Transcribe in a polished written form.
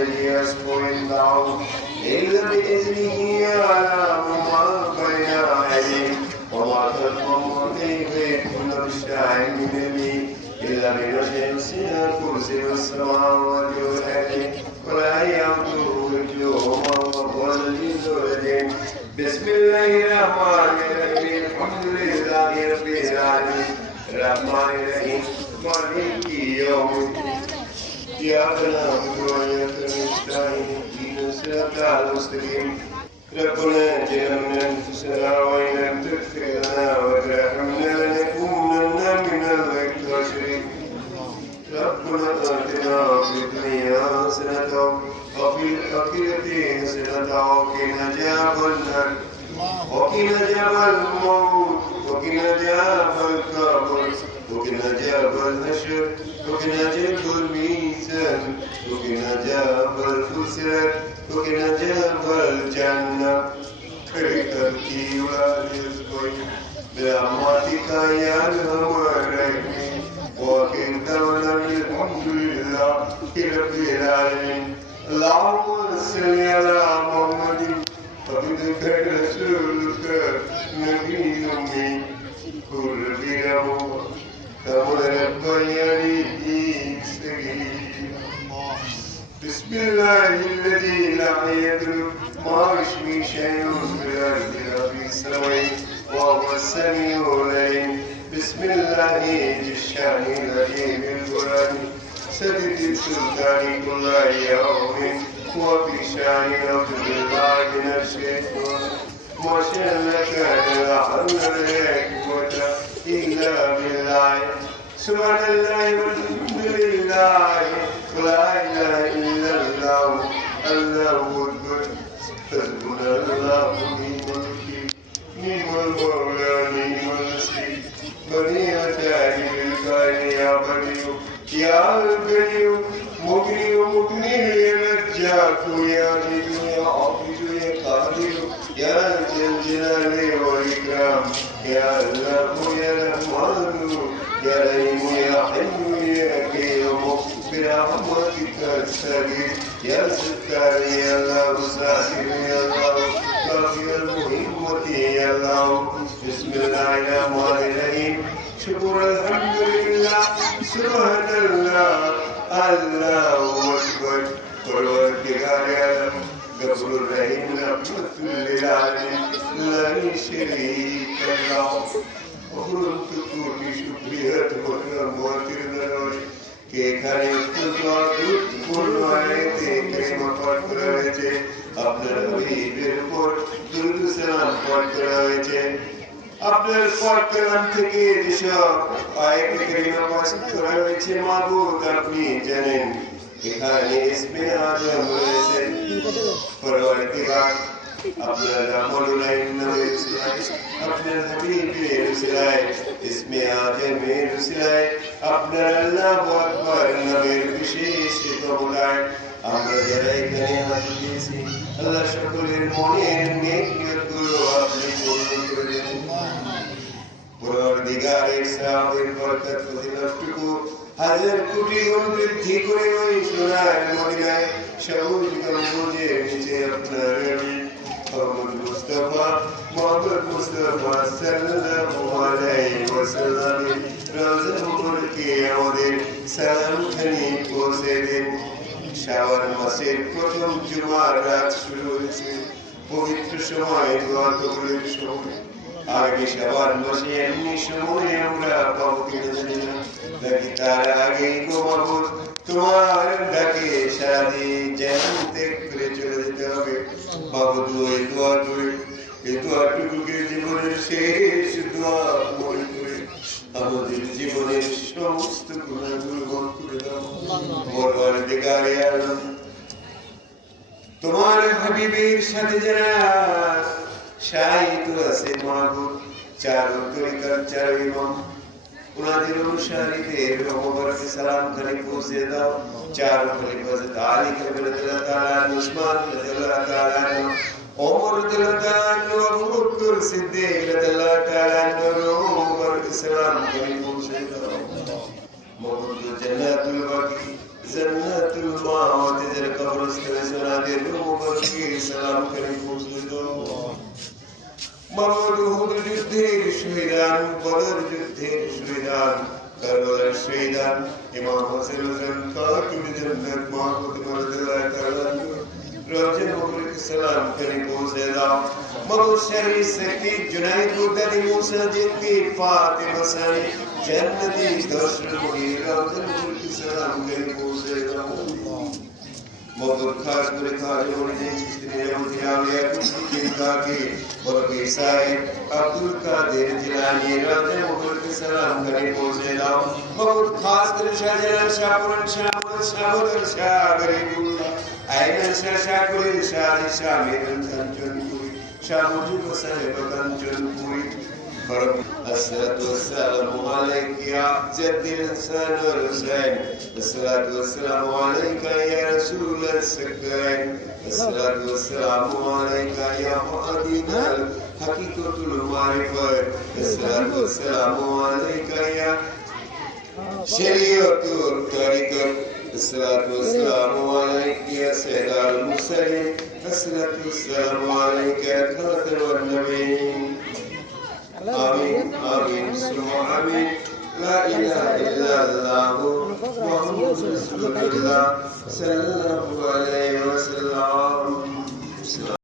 الذي يسمو عنده إلا بإذنه يعلم ما بين أيديهم وما خلفهم وكيف يكون بشيء من علمه إلا بما وسع الكرسي والسماوات والأرض ولا يؤوده حفظهما وهو العزيز الحكيم. بسم الله الرحمن الرحيم الحمد لله رب العالمين الرحمن الرحيم مالك يوم الدين إياك نعبد وإياك نستعين اهدنا الصراط المستقيم. ربنا آتنا من أنفسنا وإن لم تغفر لنا وترحمنا لنكونن من الخاسرين. ربنا آتنا في الدنيا حسنة وفي الآخرة حسنة وقنا عذاب النار وقنا عذاب الموت وقنا عذاب القبر وقنا عذاب الحشر وقنا عذاب الميزان وقنا عذاب الفساد وقنا عذاب الجنة خيرك ورزقك برحمتك يا أرحم الراحمين. وأقم دولة الحمد لله رب العالمين. اللهم صل على محمد عبدك رسولك نبي أمي قل بينهما كما ربياني صغيرا. بسم الله الذي لا يضر مع اسمه شيء في الأرض ولا في السماء وهو السميع العليم. بسم الله ذي الشأن العظيم القرآن سدد السلطان كل يوم وفي شأن أعوذ بالله من الشيطان ما شاء كان لا حول ولا قوة إلا بالله. سبحان الله والحمد لله ولا إله إلا الله الله أكبر. حسبنا الله ونعم الوكيل نعم المولى نعم النصير. بني أتاني بالخير يا بني يا بني مغني ومغني يا نجاك يا نجو يا عابد يا قادر يا ذا الجلال والإكرام يا الله يا رحمن يا رحيم يا حي يا قيوم برحمتك السبيل يا ستار يا الله ساتر يا الله كافي المهمة يا الله. بسم الله الرحمن الرحيم شكر الحمد لله سبحان الله الله أكبر والوردقار يعلم غفور الرحيم رحمة للعالمين لا شريك له. وقلت كل شكريات والأموات النار এখানে পূর্ণ আয়াতে কারিমা পাঠ করা হয়েছে আপনার হাবিবের উপর দুরূদ সালাম পাঠ করা হয়েছে। আপনার পাক কালাম থেকে যেসব আয়াতে কারিমা পাঠ করা হয়েছে মাবুদ আপনি জানেন। এখানে ইসমে আজম রয়েছে পরওয়ারদিগার আপনার রহমানুল্লাহ নামে আপনার হাবিবের উসিলায় ইসমে আজমের উসিলায় আপনার আল্লাহু আকবার নামের বিশেষ ক্ষমতায় আমরা যারা এখানে হাজির হয়েছি আল্লাহ সকলের মনের নেক নিয়তগুলো আপনি পূর্ণ করে দেন। পরওয়ারদিগারের সাহাবের বরকত ফজিলতটুকু হাজার কোটি গুণ বৃদ্ধি করে ওই সোনার মদিনায় সবুজ গম্বুজের নিচে আপনার মোহাম্মদ মুস্তাফা সাল্লাল্লাহু আলাইহি ওয়াসাল্লাম রওজা মুবারকে আমাদের সালামখানি পৌঁছে দেন। শাওয়াল মাসের প্রথম জুমার রাত শুরু হয়েছে পবিত্র সময় দোয়া কবুলের সময়। আগে শাওয়াল মাসে এমনি সময় আমরা পাবো কিনা জানি না নাকি তার আগেই গো মাবুদ তোমার ডাকে সারা দিন জান্নাতে করে চলে যেতে হবে। মাবুদ এই দোয়া করে এই দোয়াটুকুকে জীবনের শেষ দোয়া মনে করে আমাদের জীবনের সমস্ত গুনাহগুলো মাফ করে দাও। পরওয়ারদিগারে আলম তোমার হাবিবের সাথে যারা শাহিদ আছে মাবুদ চার তরিকার চার ইমাম উনাদের অনুসারীদের মোবারক সালাম খানি পৌঁছে দাও। চার খলিফা হযরত আলী রাদিয়াল্লাহু তাআলা উসমান রাদিয়াল্লাহু তাআলা ওমর রাদিয়াল্লাহু তাআলা আবু বকর সিদ্দিক রাদিয়াল্লাহু তাআলা মোবারক সালাম খানি পৌঁছে দাও। মওজুদ জান্নাতুল বাকি जन्नतुल मावत जर कब्रस्तान सुना दे लोगों की सलाम करें पूछे दो ममद हुद जुद्धेर शहीदान बदर जुद्धेर शहीदान करबलार शहीदान इमाम हुसैन हुसैन खातुन जन्नत मावत मरदला करलान रोजे मुबारक सलाम करें पूछे दो ममद शरीर सकी जुनाइद बुद्धादी मूसा जिनकी फातिमा सानी जन्नती दर्शन की रोजे मुबारक सलाम करें पूछे दो ममद खास करे खाजे होने जिसने मुतियालिया कुछ की और साहिब अब्दुल कादिर जिलानी रोजे मुबारक सलाम करें पूछे दो ममद खास करे शाहजलाल शाहपुरन शाहबदर शाह गरीबुल्लाह आयन शाह कुल शाह शामिल कंचनपुरी शाह मुजीब साहिब कंचनपुरी फरम अस्सलातु वस्सलामु अलैका या जद्दिल हसन वल हुसैन अस्सलातु वस्सलामु अलैका या रसूल अस्सकाइन अस्सलातु वस्सलामु अलैका या मुअद्दिनल हकीकतुल मारिफत अस्सलातु वस्सलामु अलैका या शरीयतुल तरीकत अस्सलातु वस्सलामु अलैका या सय्यदुल मुरसलीन अस्सलातु वस्सलामु अलैका या खातमुन नबiyyin आमीन आमीन सुम्मा आमीन ला इलाहा इल्लल्लाह मुहम्मदुर रसूलुल्लाह सल्लल्लाहु अलैहि वसल्लम